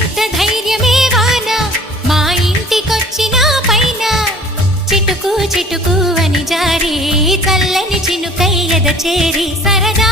ఎంత ధైర్యమే వాన మా ఇంటికొచ్చిన పైన చిటుకు చిటుకు అని జారి చల్లని చినుకై ఎద చేరి సరదా